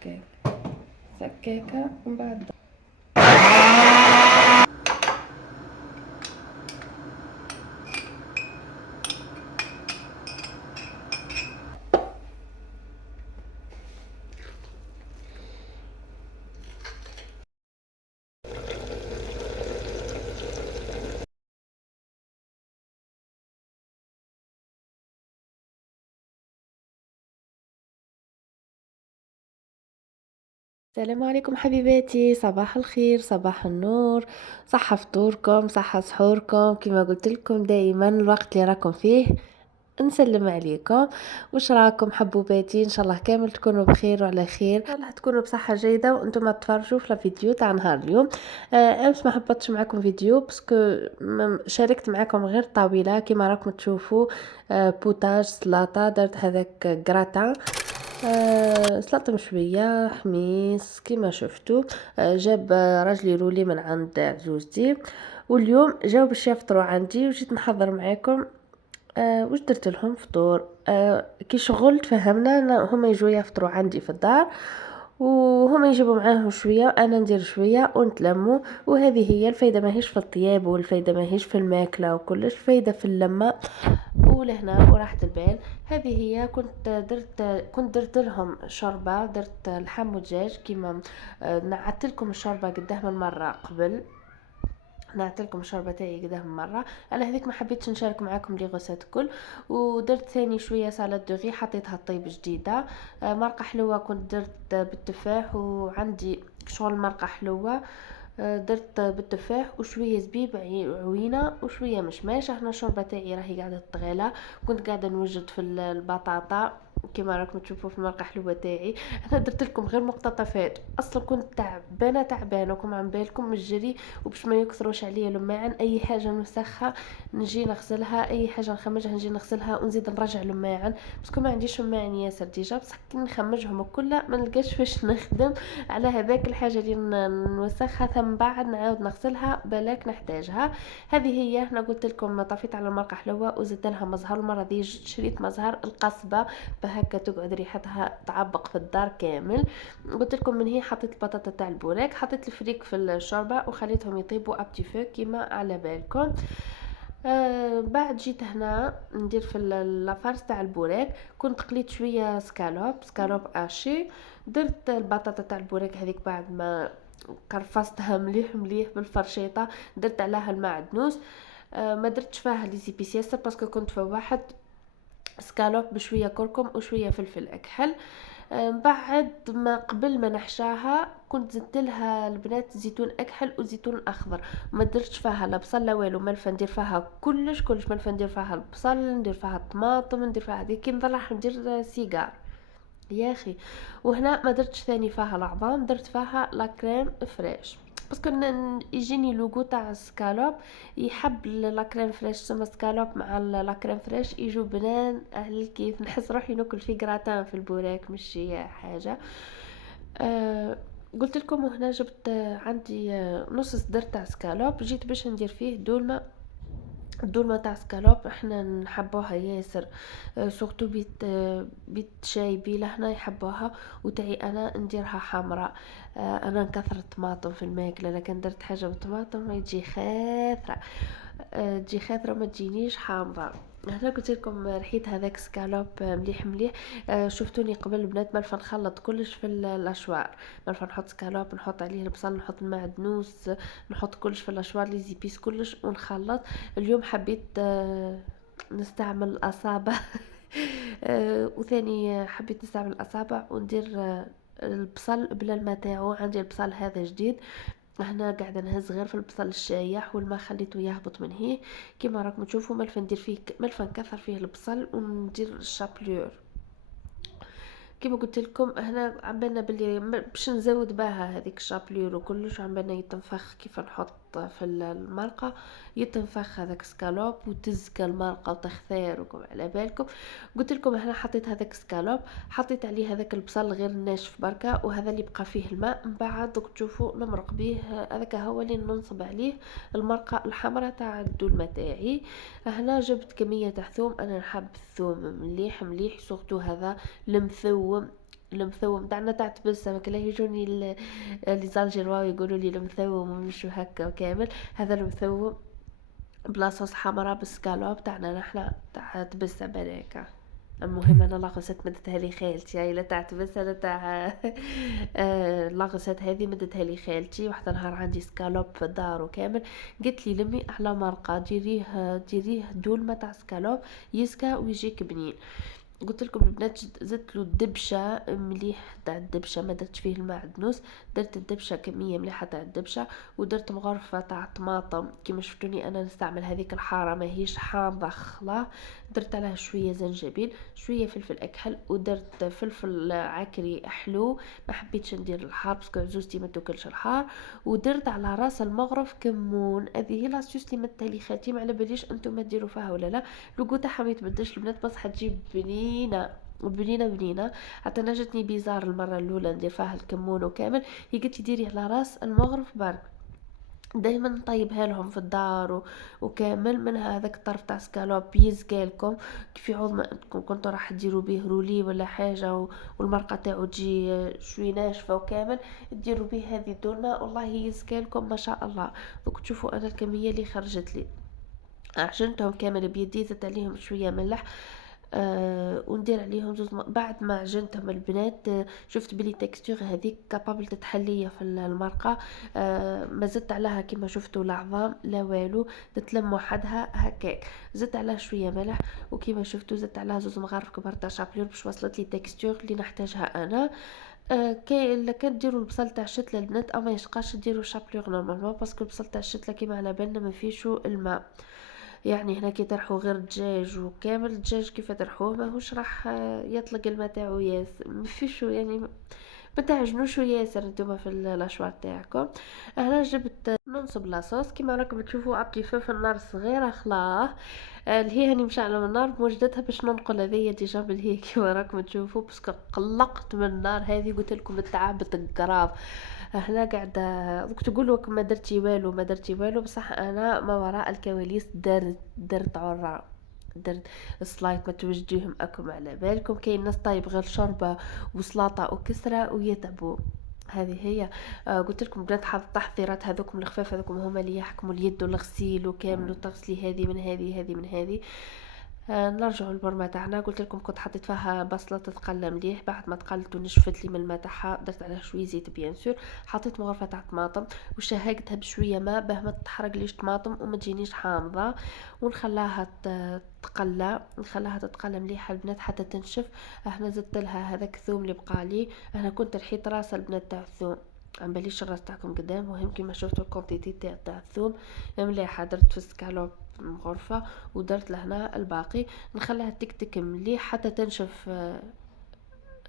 سكاك سكاكة ومن بعد السلام عليكم حبيباتي، صباح الخير، صباح النور، صحة فطوركم، صحة سحوركم، كما قلت لكم دائما الوقت اللي راكم فيه نسلم عليكم. واش راكم حبوباتي؟ ان شاء الله كامل تكونوا بخير وعلى خير، ان شاء الله تكونوا بصحة جيدة وانتم تفرجوا في الفيديو تاع نهار اليوم. امس ما حبطتش معكم فيديو باسكو شاركت معكم غير طاولة كما راكم تشوفوا. بوتاج سلطة، درت هذاك كراتان، سلطة مشوية حميص كما شفتوا. جاب راجلي رولي من عند عزوزتي، واليوم جاو باش يفطروا عندي وجيت نحضر معاكم. واش درت لهم فطور. كي شغل تفهمنا هما يجوا يفطروا عندي في الدار، وهما يجيبوا معاهم شويه وانا ندير شويه ونتلموا. وهذه هي الفايده، ماهيش في الطياب والفايده ماهيش في الماكله وكلش، الفايده في اللمه ولهنا وراحة البال. هذه هي كنت درت لهم شوربه، درت لحم ودجاج كيما نعدت لكم الشوربه قداه من مره قبل. نعطيكم الشوربه تاعي قداه من مره، على هذيك ما حبيتش نشارك معاكم لي غوسات الكل. ودرت ثاني شويه سالاد دوغي حطيتها طيب جديده. مرقه حلوه كنت درت بالتفاح، وعندي شغل مرقه حلوه. درت بالتفاح وشويه زبيب عوينه وشويه مشماش. احنا الشوربه تاعي راهي قاعده تغلى، كنت قاعده نوجد في البطاطا كما راكم تشوفوا في المرقه حلوه تاعي. انا درت لكم غير مقتطفات، اصلا كنت تعبانه وكم عن بالكم الجري، وباش ما يكثروش عليا لماعن اي حاجه نوسخها نجي نغسلها، اي حاجه نخمجها نجي نغسلها ونزيد نرجع لماعن، باسكو ما عنديش لماعن ياسر ديجا. بصح كي نخمجهم كلها ما نلقاش فاش نخدم على هذاك الحاجه اللي نوسخها ثم بعد نعاود نغسلها بلاك نحتاجها. هذه هي، انا قلت لكم طفيت على المرقه حلوه وزدت لها مزهر. المره دي شريت مزهر القصبه بهكا تقعد ريحتها تعبق في الدار كامل. قلت لكم من هي حطيت البطاطا تاع البوراك، حطيت الفريك في الشوربه وخليتهم يطيبوا ابتي فو كيما على بالكم. بعد جيت هنا ندير في لافارس تاع البوراك. كنت قليت شويه سكالوب اشي. درت البطاطا تاع البوراك هذيك بعد ما قرفصتها مليح مليح بالفرشيطه، درت عليها المعدنوس. ما درتش فيها لي زيبيس ياسر باسكو كنت فواحد سكالوب بشويه كركم وشويه فلفل اكحل. بعد ما قبل ما نحشاها كنت زدت لها البنات زيتون اكحل وزيتون اخضر. ما درتش فيها لا بصل لا والو، ملفه ندير فيها كلش ملفه، ندير فيها البصل، ندير فيها الطماطم، ندير فيها هذيك كي نضرح ندير سيجار يا اخي. وهنا ما درتش ثاني فيها العظام، درت فيها لا كريم فريش باسكو يجيني لوغو تاع سكالوب يحب لا كريم فريش، تسمى سكالوب مع لا كريم فريش يجو بنان اهل الكيف. نحس روحي ناكل في كراتان في البوراك مش حاجه. أه قلت لكم هنا جبت عندي نص صدر تاع سكالوب، جيت باش ندير فيه دولمه. الدولمة تاع سكالوب احنا نحبوها ياسر. سورتو بيت شاي بيلا هنا يحبوها، وتاعي انا نديرها حمراء. انا نكثر الطماطم في الماكله، لكن درت حاجه بالطماطم ما تجي خاثره. تجي خاثره ما تجينيش حامضه. هنا قلت لكم رحيت هذاك سكالوب مليح مليح. شفتوني قبل البنات مالفه نخلط كلش في الاشوار، مالفه نحط سكالوب نحط عليه البصل نحط المعدنوس نحط كلش في الاشوار لي زيبيس كلش ونخلط. اليوم حبيت نستعمل الأصابع وثاني حبيت نستعمل الأصابع وندير البصل بلا الماء تاعو. عندي البصل هذا جديد، هنا قاعده نهز غير في البصل الشايح والماء خليته يهبط من هيه كيما راكم تشوفوا. ملفه ندير فيه ملفه نكثر فيه البصل وندير الشابلور كيما قلت لكم. هنا عم بالنا بلي باش نزود بها هذيك الشابلور وكلش، عم بالنا يتنفخ كيف نحط في المرقه يتنفخ هذاك سكالوب وتزكى المرقه وتخثيركم على بالكم. قلت لكم هنا حطيت هذاك سكالوب، حطيت عليه هذاك البصل غير ناشف بركه، وهذا اللي بقى فيه الماء من بعد تشوفوا نمرق به. هذاك هو اللي ننصب عليه المرقه الحمراء تاع الدولمه تاعي. هنا جبت كميه تاع ثوم، انا نحب الثوم مليح مليح سورتو هذا المثوم المثوم تاعنا تاع تبسة، كلا يجوني لي زالجيروا يقولوا لي المثوم ومشو هكا كامل. هذا المثوم بلاصوص حمرا بالسكالوب تاعنا نحنا تاع تبسة بلاكا. المهم انا لاغوسيت مدتها لي خالتي، هاي لا تاع تبسة لا تاع لاغوسيت هذه مدتها لي خالتي. واحد نهار عندي سكالوب في الدار وكامل، قلت لي لمي احلى مرقه ديريه دولمه تاع سكالوب يسكى ويجيك بنين. قلت لكم البنات زدت له الدبشه مليح تاع الدبشه، ما درت فيه المعدنوس، درت الدبشه كميه مليحه تاع الدبشه، ودرت مغرفه تاع طماطم كيما شفتوني انا نستعمل هذيك الحاره ماهيش حامضه خلا. درت عليها شويه زنجبيل، شويه فلفل اكحل، ودرت فلفل عكري حلو، ما حبيتش ندير الحار باسكو عزوزتي ما تاكلش الحار. ودرت على راس المغرف كمون، هذه هي لاستيوس اللي متالي خالتي، ما على باليش انتم ما ديروا فيها ولا لا. لوغو تاعها ما يتبدلش البنات، بس حتجيب بنينه بنينه. حتى انا جاتني بيزار المره الاولى ندير فيها الكمون وكامل، هي قالت لي ديري على راس المغرف برك. دايما نطيبها لهم في الدار وكامل منها هذاك الطرف تاع سكالوب يزكالكم كيف عوض ما انكم كنتوا راح تديروا به رولي ولا حاجه والمرقه تاعو تجي شوي ناشفه وكامل، ديروا به هذه الدولمه والله يزكالكم ما شاء الله. دوك تشوفوا انا الكميه اللي خرجت لي، عجنتهم كامل بيدي، زدت عليهم شويه ملح، وندير عليهم زوز بعد ما عجنتهم البنات. شفت بلي تكستور هذيك كابابل تتحليه في المرقه. ما زدت عليها كما شفتوا العظام لا والو، تتلم وحدها هكاك. زدت عليها شويه ملح، وكما شفتوا زدت عليها زوز مغارف كبار تاع شابلور باش وصلت لي تكستور اللي نحتاجها انا. كاين كان ديروا البصل تاع الشتله البنات او ما يشقاش ديروا شابلور نورمالمون، باسكو البصل تاع الشتله كيما على بالنا ما فيهش الماء. يعني هنا كي ترحوا غير الدجاج وكامل الدجاج كيف ترحوه ماهوش راح يطلق الماء تاعو ياسر، مفيشو يعني ما تعجنوش ياسر نتوما في الاشوار تاعكم. هنا جبت ننصب لاصوص كيما راكم تشوفوا ابتي في النار صغيره خلاه. الهي هاني مشعله من النار موجدتها باش ننقل هذيا ديجا بالهي كيما راكم تشوفوا، باسكو قلقت من النار هذه قلت لكم التعب القراف. هنا قاعده دوك تقولوا ما درتي والو ما درتي والو، بصح انا ما وراء الكواليس درت عرا، درت السلايط ما توجديهم اكم على بالكم. كاين ناس طايب غير شوربه وسلطه وكسره ويتعبوا. هذه هي. قلت لكم بنات التحضيرات هذوكم الخفاف هذوكم هما اللي يحكموا اليد والغسيل وكامل وتغسلي هذه من هذه من هذه. نرجعوا للبرمه تاعنا. قلت لكم كنت حطيت فيها بصله تتقلى مليح، بعد ما تقلت ونشفت لي من الماء تاعها درت عليها شويه زيت بيان سور، حطيت مغرفه تاع طماطم وشهقتها بشويه ماء باه ما تحرق ليش طماطم وما تجينيش حامضه، ونخلاها تقلى، نخلاها تتقلى مليح البنات حتى تنشف. احنا زدت لها هذاك الثوم اللي بقالي، انا كنت رحيت راس البنات تاع الثوم، عم باليش الراس تاعكم قدام. مهم كيما شفتوا الكونتيتي تاع الثوم مليحه، درت في السكالوب غرفة ودرت لهنا الباقي، نخليها تكتك مليح حتى تنشف.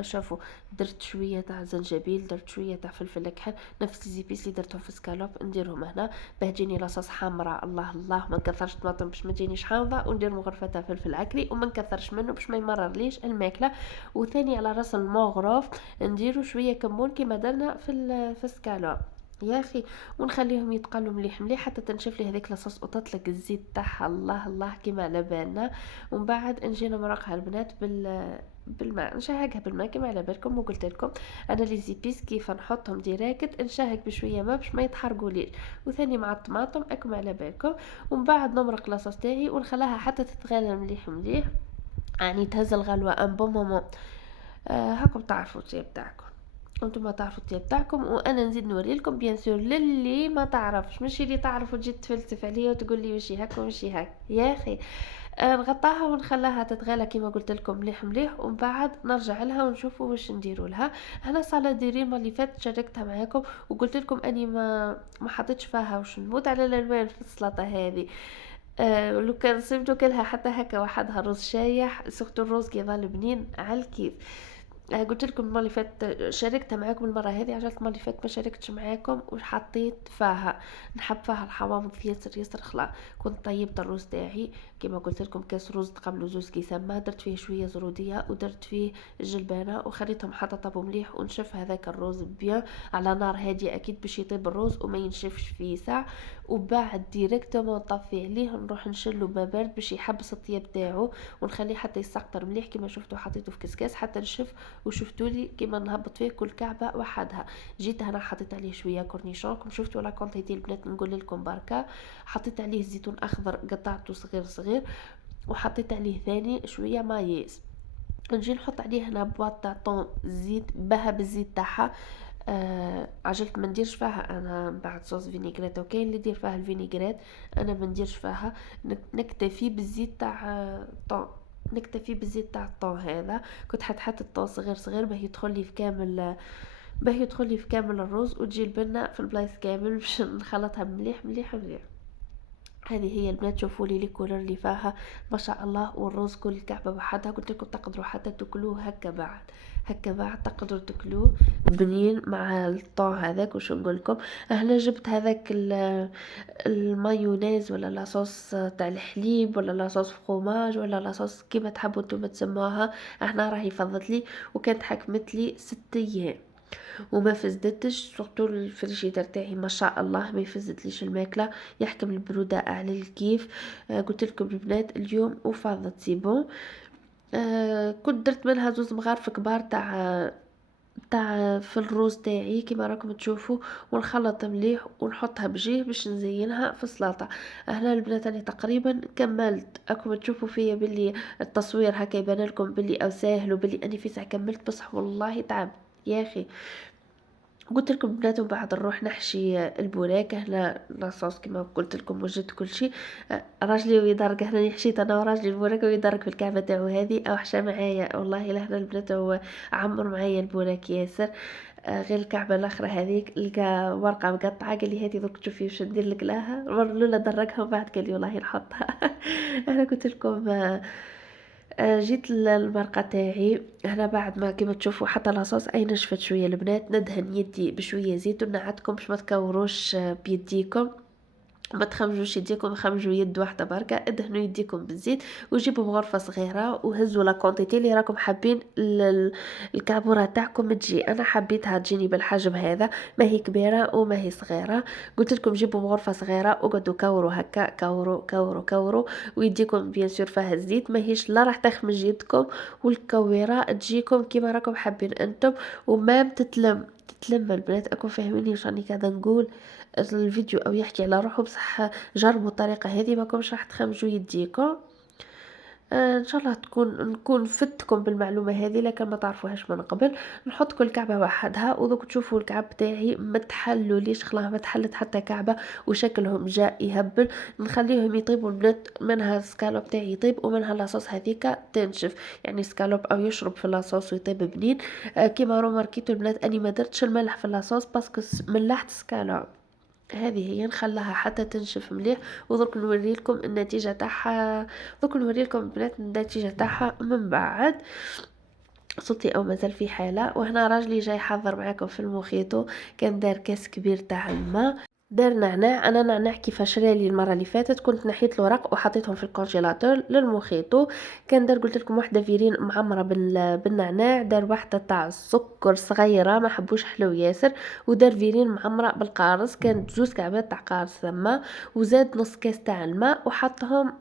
شافوا درت شويه تاع زنجبيل، درت شويه تاع فلفل اكحل، نفس الزيبيس اللي درتهم في سكالوب نديرهم هنا باه تجيني لاصوص حمراء. الله الله ما نكثرش طماطم باش ما تجينيش حامضه، وندير مغرفه تاع فلفل عكري وما نكثرش منه باش ما يمررليش الماكله. وثاني على راس المغرف نديروا شويه كمون كيما درنا في السكالوب يا اخي، ونخليهم يتقلوا مليح مليح حتى تنشف لي هذيك لاصوص وتطلق الزيت تاعها الله الله كيما على بالنا. ومن بعد نجينا مرقها البنات بالماء، نشهقها بالماء كما على بالكم. وقلت لكم انا لي زيبيس كيف نحطهم ديريكت نشهق بشويه ماء باش ما يتحرقوا ليش، وثاني مع الطماطم اكم على بالكم. ومن بعد نمرق لاصوص تاعي ونخليها حتى تتغلى مليح مليح، يعني تهز الغلوه ان بون مومون. هاكم تعرفوا الطيب تاعكم، انتم ما تعرفوا الطيب تاعكم وانا نزيد نوري لكم بيان سور للي ما تعرفش، ماشي اللي تعرفوا تجي تفلسف عليا وتقول لي ماشي هكا وماشي هكا يا اخي. نغطاها ونخليها تتغلى كما قلت لكم مليح مليح، ومن بعد نرجع لها ونشوفوا واش نديروا لها. هنا صاله ديرين اللي فات شاركتها معاكم وقلت لكم اني ما حطيتش فيها واش نموت على الالوان في السلطه هذه. لو كان صيبتو كلها حتى هكا وحدها رز شايح، سورتو الرز كيظل بنين على الكيف. قلت لكم المره اللي فات شاركتها معاكم، المره هذه عجلت المره اللي فات ما شاركتش معاكم وحطيت فيها نحب فيها الحوامض ياسر ياسر خلا. كنت طيبت الرز تاعي كما قلت لكم كاس رز تقابلوا زوز كيسان، درت فيه شويه زروديه ودرت فيه الجلبانه وخليتهم حتى طابوا مليح ونشف هذاك الرز بيان على نار هاديه اكيد باش يطيب الرز وما ينشفش في ساعه. وبعد ديريكتومون نطفي عليه نروح نشلو ما بارد باش يحبس الطياب تاعو ونخليه حتى يسقطر مليح. كما شفتوا حطيته في كسكاس حتى نشف، وشفتوا لي كما نهبط فيه كل كعبه وحدها. جيت هنا حطيت عليه شويه كورنيشون، كم شفتوا لا كونتيتي البنات نقول لكم بركه. حطيت عليه زيتون اخضر قطعته صغير صغير، وحطيت عليه ثاني شويه مايز. نجي نحط عليه هنا بواط تاع طون زيت بها بالزيت تاعها. عجلت ما نديرش فيها انا بعد صوص فينيغريت، وكاين اللي يدير فيها الفينيغريت، انا ما نديرش فيها. نكتفي بالزيت تاع طون، نكتفي بالزيت تاع الطون هذا. كنت حط الطون صغير صغير باه يدخل لي في كامل، باه يدخل لي في كامل الرز، وتجي البنه في البلايص كامل باش نخلطها مليح مليح مليح. هذه هي البنات، شوفوا لي الكولر اللي فيها ما شاء الله. والرز كل كعبه وحدها. قلت لكم تقدروا حتى تاكلوه هكا بعد، هكا بعد تقدروا تاكلوه بنين مع الطون هذاك. وش نقول لكم، هنا جبت هذاك المايونيز ولا لاصوص تاع الحليب ولا لاصوص فخوماج ولا لاصوص كيما تحبوا نتوما تسموها. هنا راهي فضت لي وكانت حكمت لي 6 ايام وما فزدتش. سورتو الفريجيدر تاعي ما شاء الله ما يفزدليش الماكله، يحكم البروده على الكيف. قلت لكم البنات اليوم وفاضت سي بون. كنت درت منها 2 مغارف كبار تاع في الروز تاعي كما راكم تشوفوا، ونخلط مليح ونحطها بجيه باش نزينها في السلطه. هنا البنات انا تقريبا كملت. راكم تشوفوا فيا باللي التصوير هكا يبان لكم باللي او ساهل وباللي اني في ساعه كملت، بصح والله تعب يا اخي. قلت لكم بنات وبعد نروح نحشي البوراك. هنا لاصوص كما قلت لكم وجدت كل شيء. راجلي ويدرك هنا حشيت انا وراجلي البوراك ويدرك في الكعبه تاعو هذه او حشى معايا والله. لهنا البنات هو عمر معايا البوراك ياسر. غير الكعبه الاخرى هذيك لقى ورقه مقطعه قال لي هاتي درك تشوفي واش ندير لك لها. المره الاولى دركها وبعد قال لي والله نحطها. انا قلت لكم جيت المرقه تاعي هنا بعد ما كيما تشوفوا حتى لاصوص اي نشفت شويه البنات. ندهن يدي بشويه زيت ونعدكم باش ما تكوروش بيديكم، ما تخمجوش يديكم، خمجوا يد واحده بركه. ادهنوا يديكم بالزيت وجيبوا بغرفه صغيره وهزوا لا كونتيتي اللي راكم حابين الكابوره تاعكم تجي. انا حبيتها تجيني بالحجم هذا، ما هي كبيره وما هي صغيره. قلت لكم جيبوا بغرفه صغيره وقعدوا كوروا هكا، كوروا كوروا كوروا، ويديكم بيان سور فيها الزيت، ماهيش لا راح تخمج يدكم والكويره تجيكم كيما راكم حابين انتم. وما تتلم البنات. اكون فاهميني واش راني قاعده نقول. الفيديو او يحكي على روحه بصح جربوا الطريقه هذه ماكمش راح تخمجوا يديكم. ان شاء الله نكون فتكم بالمعلومه هذه لكن ما تعرفوهاش من قبل. نحط كل كعبه وحدها ودوك تشوفوا الكعب تاعي متحلوا ليش خلاها ما تحلت حتى كعبه وشكلهم جاء يهبل. نخليهم يطيبوا البنات، منها السكالوب تاعي يطيب ومنها لاصوص هذيك تنشف، يعني سكالوب او يشرب في لاصوص ويطيب بنين. كيما رو ماركيتو البنات اني ما درتش الملح في لاصوص باسكو ملحت سكالوب. هذه هي نخليها حتى تنشف مليح ودرك نوري لكم النتيجه تاعها. درك نوري لكم البنات النتيجه تاعها من بعد. صوتي او مازال في حاله. وهنا راجلي جاي حاضر معاكم في المخيطو، كان دار كاس كبير تاع الماء، دار نعناع. انا نعناع كيفاش رالي المره اللي فاتت كنت نحيت الورق وحطيتهم في الكونجيلاتور للمخيطو. كان دار قلت لكم واحده فيرين معمره بالنعناع، دار واحده تاع السكر صغيره ما حبوش حلو ياسر، ودار فيرين معمره بالقارص كانت 2 كعبات تاع قارص ثما، وزاد نص كاس تاع الماء وحطهم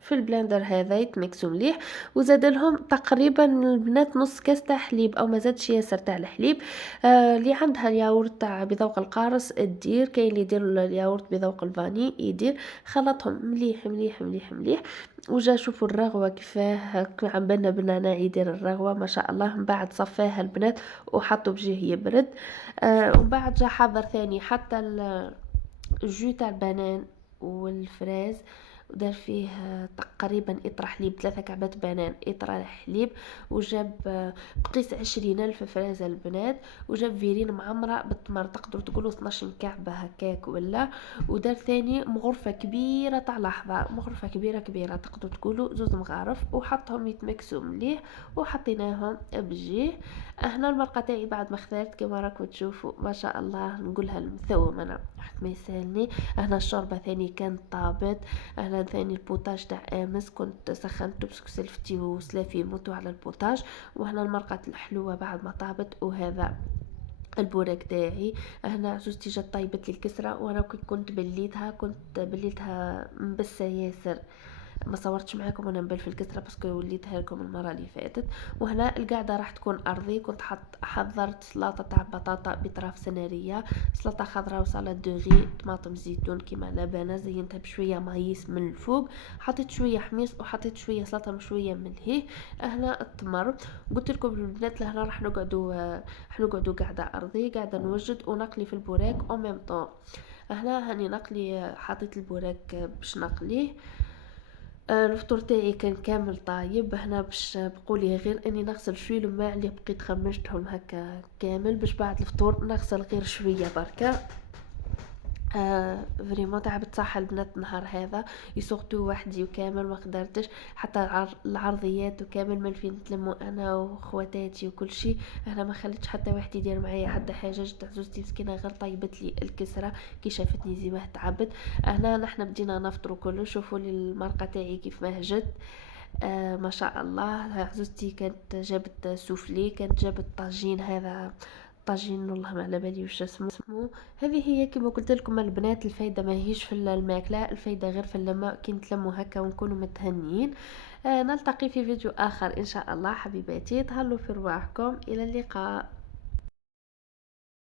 في البلندر هذا يتمكسوا مليح. وزاد لهم تقريبا البنات نص كاس تاع حليب او ما زادش ياسر تاع الحليب. اللي عندها الياورت تاع بذوق القارص الدير، كاين اللي يدير الياورت بذوق الفاني يدير. خلطهم مليح مليح مليح مليح. وجا شوفوا الرغوه كيفاه عم بالنا بالنعناع يدير الرغوه ما شاء الله. من بعد صفاها البنات وحطوا بجيه يبرد. ومن بعد جا حضر ثاني حتى الجو تاع البنان والفراز، ودار فيه تقريبا إطرة حليب 3 كعبات بنان إطرة حليب. وجاب بقيس 20 ألف فرازة البنات. وجاب فيرين معمرة بالتمر تقدروا تقولوا 12 كعبة هكاك ولا. ودار ثاني مغرفة كبيرة تاع لحظة، مغرفة كبيرة كبيرة تقدروا تقولوا 2 مغارف، وحطهم يتمكسوا مليح وحطيناهم بجيه. هنا المرقة تاعي بعد ما خذت كما راكم تشوفوا ما شاء الله نقولها المثوم انا واحد ما يسالني. هنا الشوربه ثاني كان طابت. هنا ثاني البوطاج تاع امس كنت سخنته باسكو سلفتي وسلافي يموتوا على البوطاج. وهنا المرقه الحلوه بعد ما طابت. وهذا البوراك تاعي. هنا عزوزتي جات طيبت لي الكسره، وانا كنت بليتها مبسه ياسر. ما صورتش معاكم وانا نبل في الكسره باسكو وليتها لكم المره اللي فاتت. وهنا القعده راح تكون ارضي. كنت حضرت سلطه تاع بطاطا بطراف سناريه، سلطه خضراء وسلطه دوغي طماطم زيتون كيما لبنه، زينتها بشويه مايس من الفوق، حطيت شويه حميص وحطيت شويه سلطه مشويه من الهيه. هنا التمر. قلت لكم البنات لهنا راح نقعدوا قاعده ارضي، قاعده نوجد ونقلي في البوراك او ميم طون. هنا هاني نقلي، حطيت البوراك باش نقليه. الفطور تاعي كان كامل طايب. هنا باش بقولي غير اني نغسل شويه الماء اللي بقيت خمشتهم هكا كامل باش بعد الفطور نغسل غير شويه بركه. فريمون تعبت صح البنات النهار هذا، يسوقتو وحدي وكامل ما قدرتش حتى العرضيات وكامل من فين نتلموا انا وخواتاتي وكل شيء. انا ما خليتش حتى واحد يدير معايا حتى حاجه. جت عزوزتي مسكينه غير طيبت لي الكسره كي شافتني زي ما تعبت. هنا نحنا بدينا نفطروا كله. شوفوا لي المرقه تاعي كيف ما جت. ما شاء الله. عزوزتي كانت جابت سوفلي، كانت جابت طاجين. هذا طاجين والله ما على بالي وش اسمه. هذه هي كما قلت لكم البنات، الفايده ما هيش في الماكله، الفايده غير في اللمه كي نتلموا هكا ونكونوا متهنيين. نلتقي في فيديو اخر ان شاء الله حبيباتي. تهلوا في رواحكم، الى اللقاء.